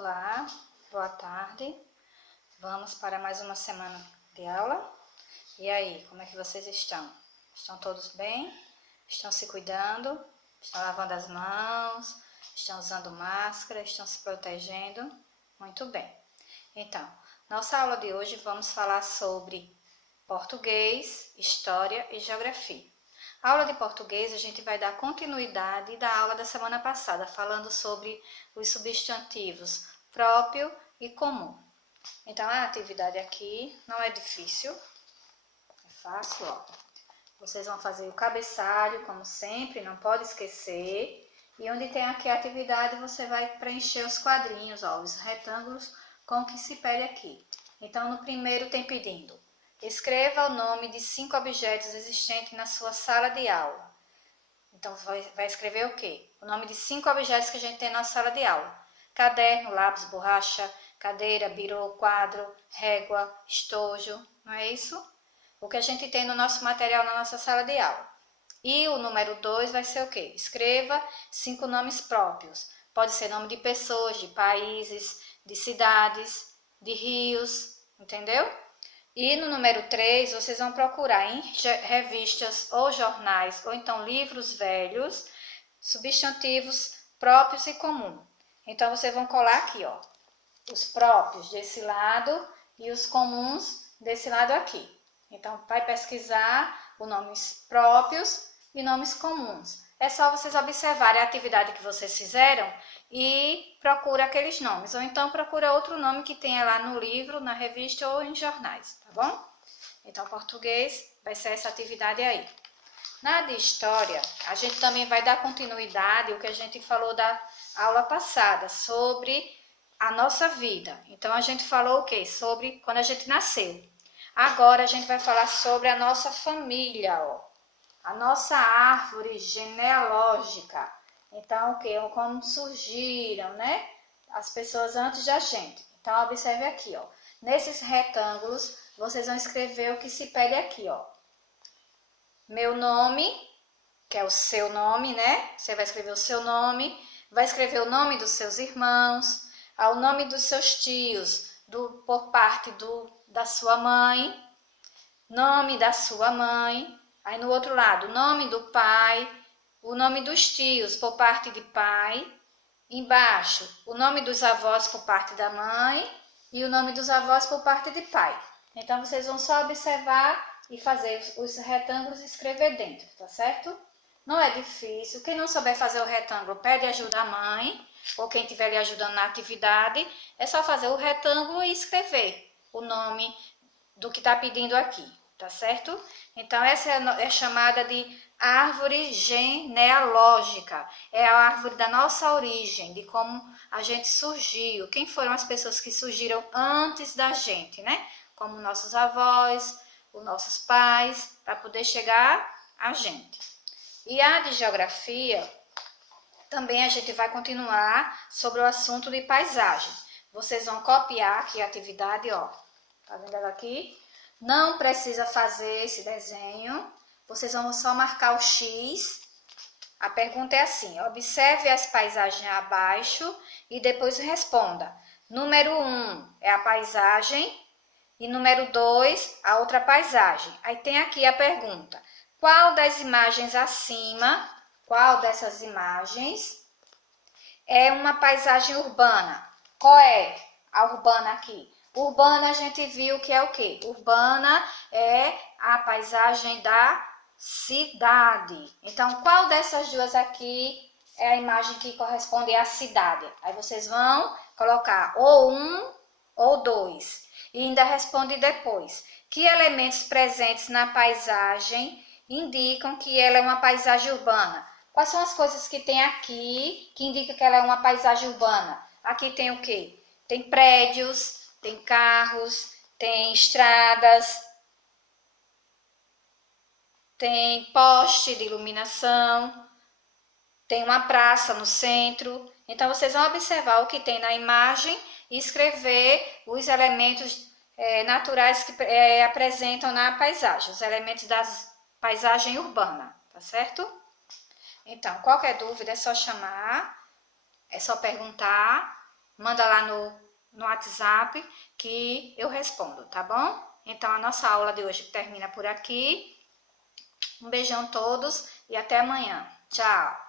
Olá, boa tarde. Vamos para mais uma semana de aula. E aí, como é que vocês estão? Estão todos bem? Estão se cuidando? Estão lavando as mãos? Estão usando máscara? Estão se protegendo? Muito bem. Então, nossa aula de hoje vamos falar sobre português, história e geografia. A aula de português a gente vai dar continuidade da aula da semana passada, falando sobre os substantivos próprio e comum. Então, a atividade aqui não é difícil, é fácil, ó. Vocês vão fazer o cabeçalho, como sempre, não pode esquecer. E onde tem aqui a atividade, você vai preencher os quadrinhos, ó, os retângulos com o que se pede aqui. Então, no primeiro tem pedindo: escreva o nome de 5 objetos existentes na sua sala de aula. Então, vai escrever o quê? O nome de 5 objetos que a gente tem na sala de aula. Caderno, lápis, borracha, cadeira, birô, quadro, régua, estojo, não é isso? O que a gente tem no nosso material na nossa sala de aula. E o número 2 vai ser o quê? Escreva 5 nomes próprios. Pode ser nome de pessoas, de países, de cidades, de rios, entendeu? E no número 3, vocês vão procurar em revistas ou jornais, ou então livros velhos, substantivos próprios e comuns. Então, vocês vão colar aqui, ó, os próprios desse lado e os comuns desse lado aqui. Então, vai pesquisar os nomes próprios e nomes comuns. É só vocês observarem a atividade que vocês fizeram e procura aqueles nomes. Ou então procura outro nome que tenha lá no livro, na revista ou em jornais, tá bom? Então, português vai ser essa atividade aí. Na de história, a gente também vai dar continuidade ao que a gente falou da aula passada, sobre a nossa vida. Então, a gente falou o quê? Sobre quando a gente nasceu. Agora, a gente vai falar sobre a nossa família, ó. A nossa árvore genealógica. Então, o que? Como surgiram, né? As pessoas antes da gente. Então, observe aqui, ó. Nesses retângulos, vocês vão escrever o que se pede aqui, ó. Meu nome, que é o seu nome, né? Você vai escrever o seu nome. Vai escrever o nome dos seus irmãos, o nome dos seus tios, por parte da sua mãe, nome da sua mãe. Aí no outro lado, o nome do pai, o nome dos tios por parte de pai. Embaixo, o nome dos avós por parte da mãe e o nome dos avós por parte de pai. Então, vocês vão só observar e fazer os retângulos e escrever dentro, tá certo? Não é difícil. Quem não souber fazer o retângulo, pede ajuda à mãe ou quem estiver lhe ajudando na atividade. É só fazer o retângulo e escrever o nome do que está pedindo aqui, tá certo? Então, essa é chamada de árvore genealógica. É a árvore da nossa origem, de como a gente surgiu. Quem foram as pessoas que surgiram antes da gente, né? Como nossos avós, os nossos pais, para poder chegar a gente. E a de geografia, também a gente vai continuar sobre o assunto de paisagem. Vocês vão copiar aqui a atividade, ó. Tá vendo ela aqui? Não precisa fazer esse desenho. Vocês vão só marcar o X. A pergunta é assim: observe as paisagens abaixo e depois responda. Número 1 é a paisagem e número 2 a outra paisagem. Aí tem aqui a pergunta: qual das imagens acima, qual dessas imagens é uma paisagem urbana? Qual é a urbana aqui? Urbana a gente viu que é o quê? Urbana é a paisagem da cidade. Então, qual dessas duas aqui é a imagem que corresponde à cidade? Aí vocês vão colocar ou 1 ou 2. E ainda responde depois: que elementos presentes na paisagem indicam que ela é uma paisagem urbana? Quais são as coisas que tem aqui que indicam que ela é uma paisagem urbana? Aqui tem o quê? Tem prédios, tem carros, tem estradas, tem poste de iluminação, tem uma praça no centro. Então, vocês vão observar o que tem na imagem e escrever os elementos naturais que apresentam na paisagem, os elementos da paisagem urbana, tá certo? Então, qualquer dúvida é só chamar, é só perguntar manda lá no WhatsApp que eu respondo, tá bom? Então, a nossa aula de hoje termina por aqui. Um beijão a todos e até amanhã. Tchau!